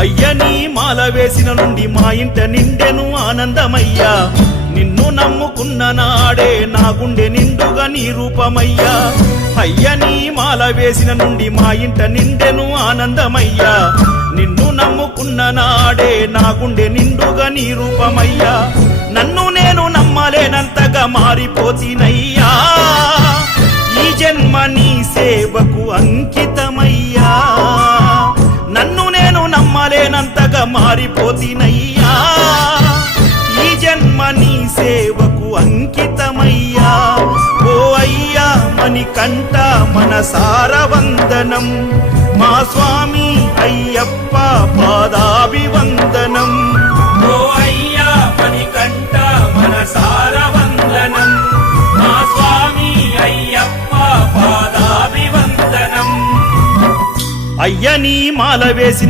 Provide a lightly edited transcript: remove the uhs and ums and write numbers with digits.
అయ్య నీ మాల వేసిన నుండి మా ఇంట నిండెను ఆనందమయ్యా నిన్ను నమ్ముకున్న నాడే నా గుండె నిండుగా నీ రూపమయ్యా అయ్య నీ మాల వేసిన నుండి మా ఇంట నిండెను ఆనందమయ్యా నిన్ను నమ్ముకున్న నాడే నా గుండె నిండుగా నీ రూపమయ్యా నన్ను నేను నమ్మలేనంతగా మారిపోతినయ్యా ఈ జన్మ నీ సేవకు అంకితమయ్యా నన్ను నేను నమ్మలేనంతగా మారిపోతినయ్యా ఈ జన్మ నీ సేవకు అంకితమయ్యా ఓ అయ్యా మణికంఠ మనసార వందనం మా స్వామి అయ్యప్ప పాదాభివందనం ఓ అయ్యా మణికంఠ మనసార వందనం మా స్వామి అయ్యప్ప పాదాభివందనం అయ్య నీ మాల వేసిన